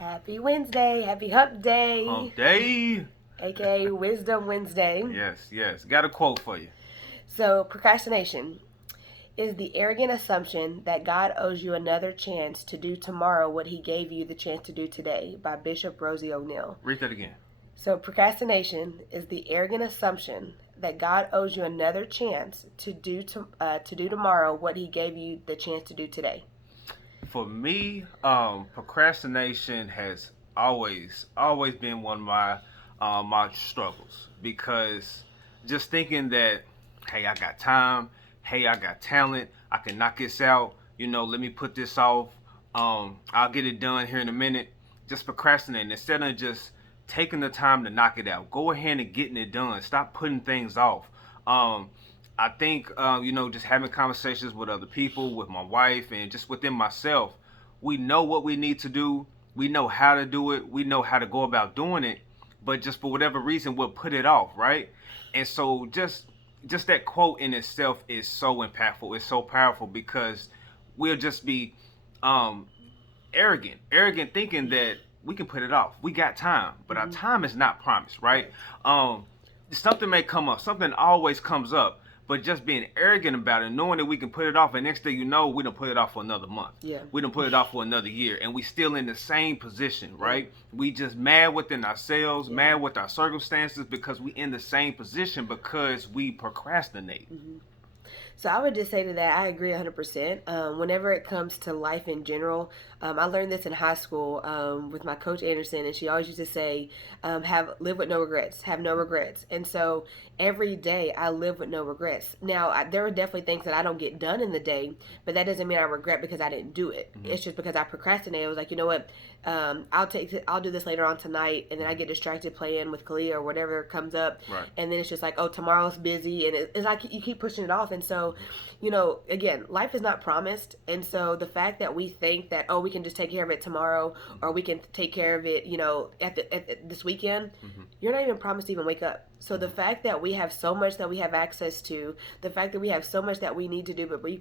Happy Wednesday. Happy Hump Day. Hump Day. AKA Wisdom Wednesday. Yes. Got a quote for you. So, procrastination is the arrogant assumption that God owes you another chance to do tomorrow what he gave you the chance to do today, by Bishop Rosie O'Neal. Read that again. So, procrastination is the arrogant assumption that God owes you another chance to do tomorrow what he gave you the chance to do today. For me, procrastination has always been one of my struggles, because just thinking that, hey, I got time, hey, I got talent, I can knock this out, let me put this off, I'll get it done here in a minute. Just procrastinating instead of just taking the time to knock it out. Go ahead and getting it done. Stop putting things off. I think, just having conversations with other people, with my wife, and just within myself, we know what we need to do. We know how to do it. We know how to go about doing it. But just for whatever reason, we'll put it off, right? And so just that quote in itself is so impactful. It's so powerful, because we'll just be arrogant, thinking that we can put it off. We got time, but our time is not promised, right? Something may come up. Something always comes up. But just being arrogant about it, knowing that we can put it off, and next thing you know, we done put it off for another month. Yeah. We done put it off for another year, and we still in the same position, right? We just mad within ourselves, mad with our circumstances, because we in the same position because we procrastinate. So I would just say to that, I agree 100%. Whenever it comes to life in general, I learned this in high school with my coach Anderson, and she always used to say, live with no regrets, have no regrets. And so every day I live with no regrets. Now, there are definitely things that I don't get done in the day, but that doesn't mean I regret because I didn't do it. It's just because I procrastinated. I was like, you know what? I'll do this later on tonight, and then I get distracted playing with Kalia or whatever comes up, Right. and then it's just like, oh, tomorrow's busy, and it's like you keep pushing it off. And so, again, life is not promised, and so the fact that we think that, oh, we can just take care of it tomorrow, or we can take care of it, at this weekend, you're not even promised to even wake up. So the fact that we have so much that we have access to, the fact that we have so much that we need to do, but we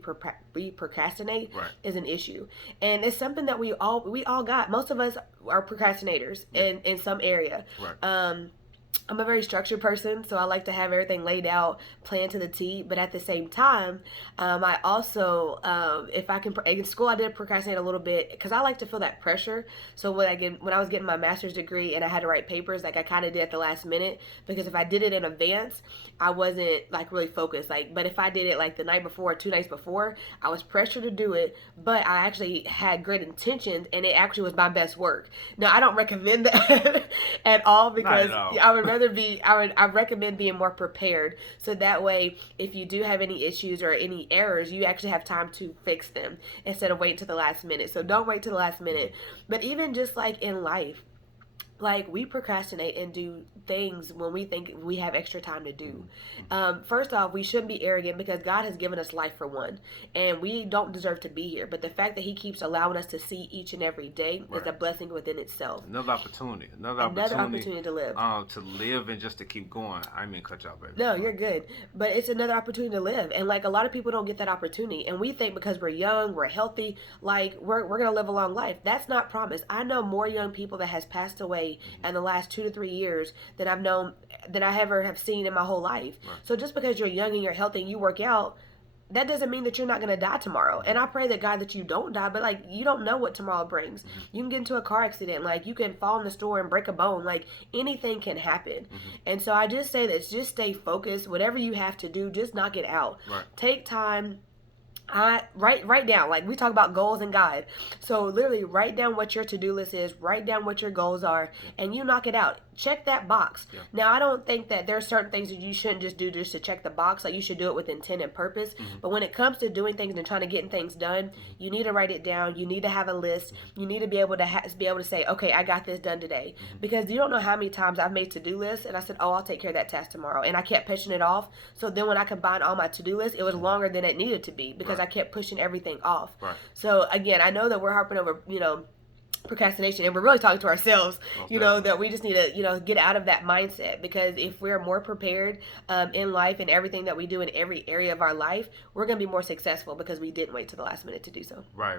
procrastinate, Right. is an issue. And it's something that we all got. Most of us are procrastinators in some area. Right. I'm a very structured person, so I like to have everything laid out, planned to the T. But at the same time, I also, if I can, in school I did procrastinate a little bit because I like to feel that pressure. So when I was getting my master's degree and I had to write papers, like I kind of did at the last minute, because if I did it in advance, I wasn't like really focused. But if I did it like the night before, 2 nights before, I was pressured to do it, but I actually had great intentions, and it actually was my best work. Now, I don't recommend that at all, because I recommend being more prepared, so that way if you do have any issues or any errors, you actually have time to fix them instead of waiting to the last minute. So don't wait to the last minute. But even just like in life, like we procrastinate and do things when we think we have extra time to do. First off, we shouldn't be arrogant, because God has given us life for one, and we don't deserve to be here. But the fact that he keeps allowing us to see each and every day is a blessing within itself. Another opportunity To live. To live, and just to keep going. I mean, cut y'all, baby. No, you're good. But it's another opportunity to live. And like a lot of people don't get that opportunity. And we think because we're young, we're healthy, like we're going to live a long life. That's not promised. I know more young people that has passed away in the last 2 to 3 years than I ever have seen in my whole life. Right. So just because you're young and you're healthy and you work out, that doesn't mean that you're not going to die tomorrow. And I pray that God that you don't die, but like you don't know what tomorrow brings. You can get into a car accident, like you can fall in the store and break a bone, like anything can happen. And so I just say that just stay focused. Whatever you have to do, just knock it out. Right. Take time. Write down, like we talk about goals and guide. So literally write down what your to-do list is, write down what your goals are, and you knock it out. Check that box. Yeah. Now, I don't think that there are certain things that you shouldn't just do just to check the box. Like you should do it with intent and purpose. But when it comes to doing things and trying to get things done, you need to write it down. You need to have a list. You need to be able to say, okay, I got this done today. Because you don't know how many times I've made to-do lists and I said, oh, I'll take care of that task tomorrow, and I kept pushing it off. So then when I combined all my to-do lists, it was longer than it needed to be, because I kept pushing everything off. Right. So again, I know that we're harping over, procrastination, and we're really talking to ourselves, that we just need to, get out of that mindset, because if we're more prepared in life and everything that we do in every area of our life, we're going to be more successful because we didn't wait to the last minute to do so. Right.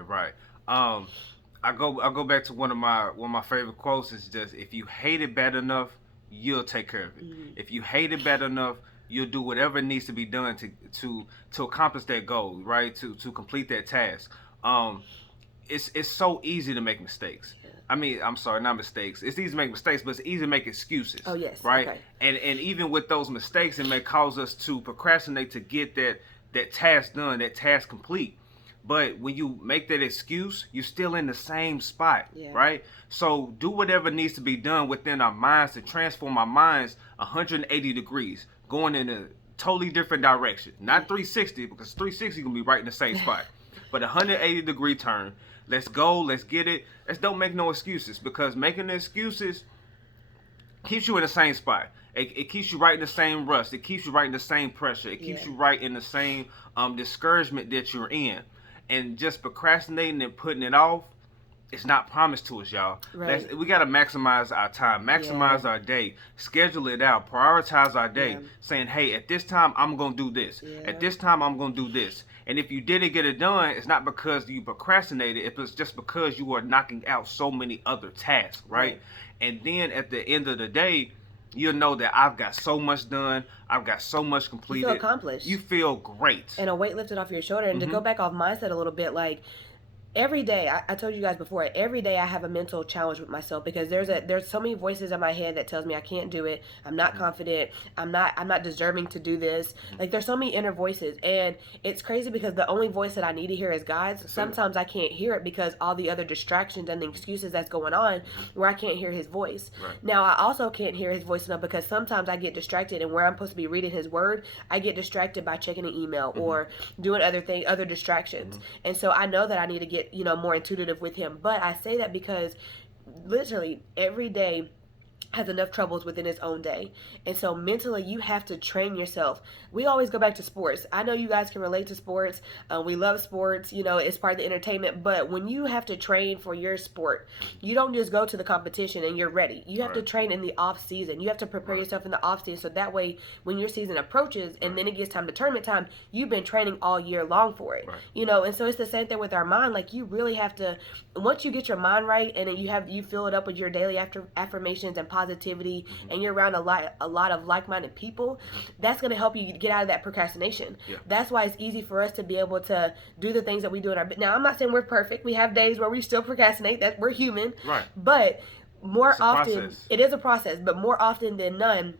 I go back to one of my favorite quotes is just, if you hate it bad enough, you'll take care of it. Mm-hmm. If you hate it bad enough, you'll do whatever needs to be done to accomplish that goal, right? To complete that task. Um, it's so easy to make mistakes. Yeah. I mean, I'm sorry, not mistakes. It's easy to make mistakes, but it's easy to make Oh excuses, yes. right? Okay. And even with those mistakes, it may cause us to procrastinate to get that task done, that task complete. But when you make that excuse, you're still in the same spot, Yeah. right? So do whatever needs to be done within our minds to transform our minds 180 degrees, going in a totally different direction. Not 360, because 360 gonna be right in the same spot, but 180-degree turn. Let's go. Let's get it. Let's don't make no excuses, because making the excuses keeps you in the same spot. It keeps you right in the same rust. It keeps you right in the same pressure. It keeps you right in the same discouragement that you're in. And just procrastinating and putting it off, it's not promised to us, y'all. Right. We got to maximize our time, maximize our day, schedule it out, prioritize our day, saying, hey, at this time, I'm going to do this. Yeah. At this time, I'm going to do this. And if you didn't get it done, it's not because you procrastinated. It's just because you are knocking out so many other tasks, right? And then at the end of the day, you'll know that I've got so much done. I've got so much completed. You feel accomplished. You feel great. And a weight lifted off your shoulder. And to go back off mindset a little bit, like, every day, I told you guys before, every day I have a mental challenge with myself, because there's so many voices in my head that tells me I can't do it, I'm not confident, I'm not deserving to do this. Like, there's so many inner voices, and it's crazy because the only voice that I need to hear is God's. Sometimes I can't hear it because all the other distractions and the excuses that's going on, where I can't hear his voice. Now, I also can't hear his voice enough because sometimes I get distracted, and where I'm supposed to be reading his word, I get distracted by checking an email or doing other distractions. And so I know that I need to get more intuitive with him. But I say that because literally every day has enough troubles within its own day. And so mentally, you have to train yourself. We always go back to sports. I know you guys can relate to sports. We love sports. It's part of the entertainment. But when you have to train for your sport, you don't just go to the competition and you're ready. You have to train in the off season. You have to prepare yourself in the off season, so that way when your season approaches and then it gets time to tournament time, you've been training all year long for it. And so it's the same thing with our mind. Like, you really have to, once you get your mind right, and then you fill it up with your daily affirmations and positivity, and you're around a lot of like-minded people, that's going to help you get out of that procrastination. That's why it's easy for us to be able to do the things that we do in our. Now, I'm not saying we're perfect. We have days where we still procrastinate. That we're human. But more often, it is a process. But more often than none,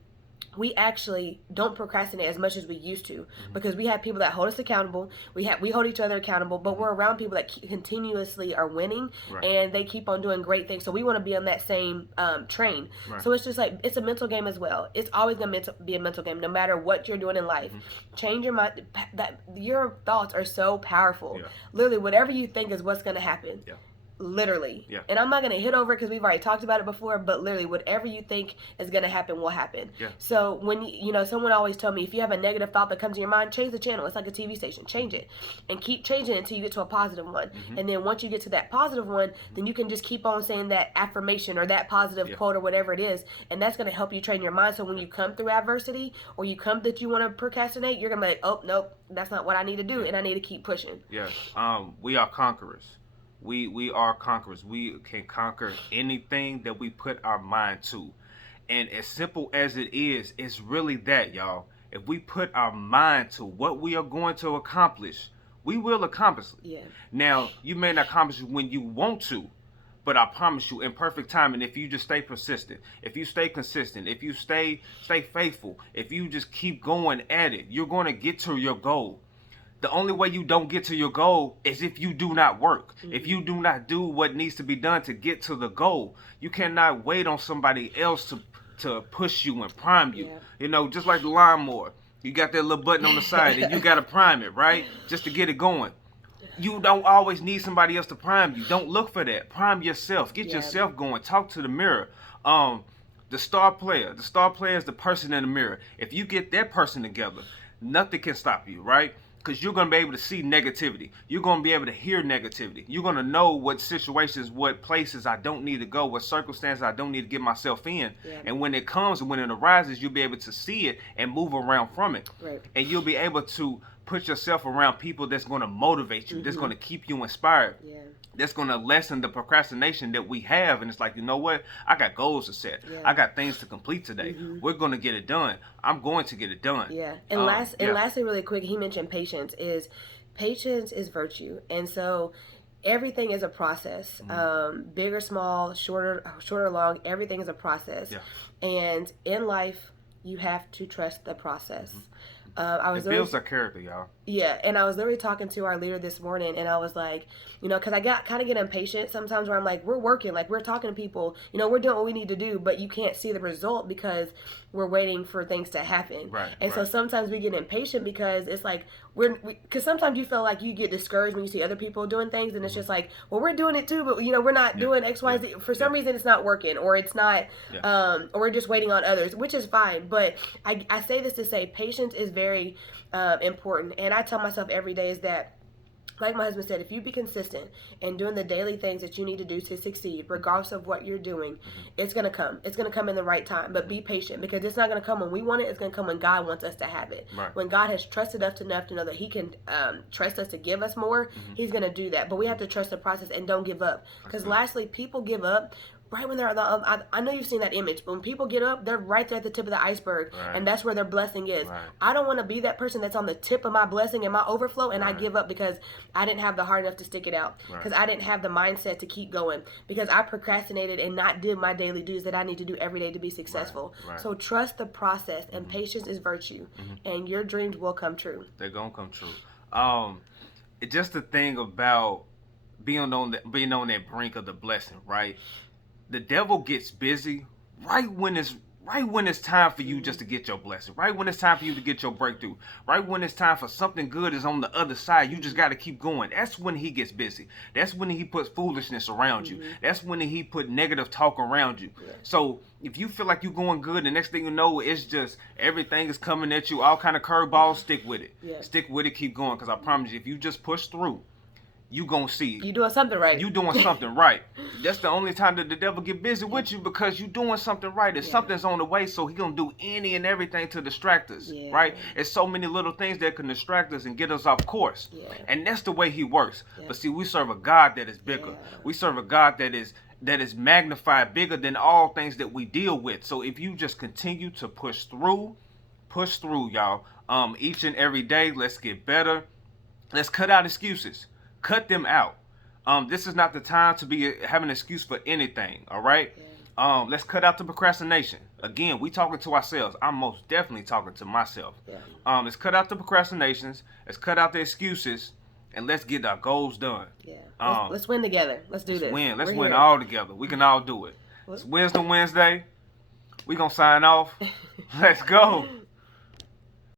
we actually don't procrastinate as much as we used to, because we have people that hold us accountable. We hold each other accountable, but we're around people that continuously are winning, and they keep on doing great things. So we want to be on that same train. So it's just like, it's a mental game as well. It's always going to be a mental game, no matter what you're doing in life. Change your mind. That your thoughts are so powerful. Literally, whatever you think is what's going to happen. Literally. And I'm not going to hit over it because we've already talked about it before, but literally whatever you think is going to happen will happen. So when someone always told me, if you have a negative thought that comes to your mind, change the channel. It's like a TV station. Change it and keep changing it until you get to a positive one. And then once you get to that positive one, then you can just keep on saying that affirmation or that positive quote or whatever it is, and that's going to help you train your mind. So when you come through adversity, or you come that you want to procrastinate, you're going to be like, oh, nope, that's not what I need to do, and I need to keep pushing. We are conquerors. We are conquerors. We can conquer anything that we put our mind to. And as simple as it is, it's really that, y'all. If we put our mind to what we are going to accomplish, we will accomplish it. Now, you may not accomplish it when you want to, but I promise you, in perfect time, and if you just stay persistent, if you stay consistent, if you stay faithful, if you just keep going at it, you're going to get to your goal. The only way you don't get to your goal is if you do not work. If you do not do what needs to be done to get to the goal. You cannot wait on somebody else to push you and prime you. Just like the lawnmower. You got that little button on the side and you got to prime it, right? Just to get it going. You don't always need somebody else to prime you. Don't look for that. Prime yourself. Get yourself going. Talk to the mirror. The star player is the person in the mirror. If you get that person together, nothing can stop you, right? Because you're going to be able to see negativity. You're going to be able to hear negativity. You're going to know what situations, what places I don't need to go, what circumstances I don't need to get myself in. And when it comes and when it arises, you'll be able to see it and move around from it. And you'll be able to put yourself around people that's going to motivate you, that's going to keep you inspired. Yeah. That's going to lessen the procrastination that we have. And it's like, you know what? I got goals to set. Yeah. I got things to complete today. We're going to get it done. I'm going to get it done. Yeah. And lastly, really quick, he mentioned patience is virtue. And so everything is a process. Big or small, short or long, everything is a process. Yeah. And in life, you have to trust the process. It builds our character, y'all. Yeah, and I was literally talking to our leader this morning, and I was like, because I kind of get impatient sometimes where I'm like, we're working, like we're talking to people, we're doing what we need to do, but you can't see the result because we're waiting for things to happen. Right. And so sometimes we get impatient because it's like because sometimes you feel like you get discouraged when you see other people doing things, and it's just like, well, we're doing it too, but we're not doing X, Y, Z. For some reason, it's not working, or it's not, or we're just waiting on others, which is fine. But I say this to say patience is very important, and I tell myself every day is that, like my husband said, if you be consistent and doing the daily things that you need to do to succeed, regardless of what you're doing, it's going to come. It's going to come in the right time. But be patient, because it's not going to come when we want it. It's going to come when God wants us to have it. Right. When God has trusted us enough to know that he can trust us to give us more, he's going to do that. But we have to trust the process and don't give up. Because lastly, people give up right when they're I know you've seen that image, but when people get up, they're right there at the tip of the iceberg, and that's where their blessing is. Right. I don't want to be that person that's on the tip of my blessing and my overflow, and I give up because I didn't have the heart enough to stick it out, because I didn't have the mindset to keep going, because I procrastinated and not did my daily duties that I need to do every day to be successful. Right. So trust the process, and patience is virtue, and your dreams will come true. They're gonna come true. It's just the thing about being on that brink of the blessing, right? The devil gets busy right when it's time for you just to get your blessing, right when it's time for you to get your breakthrough, right when it's time for something good is on the other side. You just got to keep going. That's when he gets busy. That's when he puts foolishness around you. That's when he put negative talk around you. So if you feel like you're going good, the next thing you know, it's just everything is coming at you, all kind of curveballs. Stick with it. Stick with it. Keep going, because I promise you, if you just push through, you gonna see you doing something right. You doing something right. That's the only time that the devil get busy with you, because you doing something right. If something's on the way, so he gonna do any and everything to distract us, right? It's so many little things that can distract us and get us off course, and that's the way he works. But see, we serve a God that is bigger. We serve a God that is magnified, bigger than all things that we deal with. So if you just continue to push through, y'all. Each and every day, let's get better. Let's cut out excuses. Cut them out. This is not the time to be having an excuse for anything, all right? Let's cut out the procrastination. Again, we talking to ourselves. I'm most definitely talking to myself. Let's cut out the procrastinations. Let's cut out the excuses, and let's get our goals done. Let's win together. Let's do this. Let's win all together. We can all do it. It's Wisdom Wednesday. We gonna sign off. Let's go.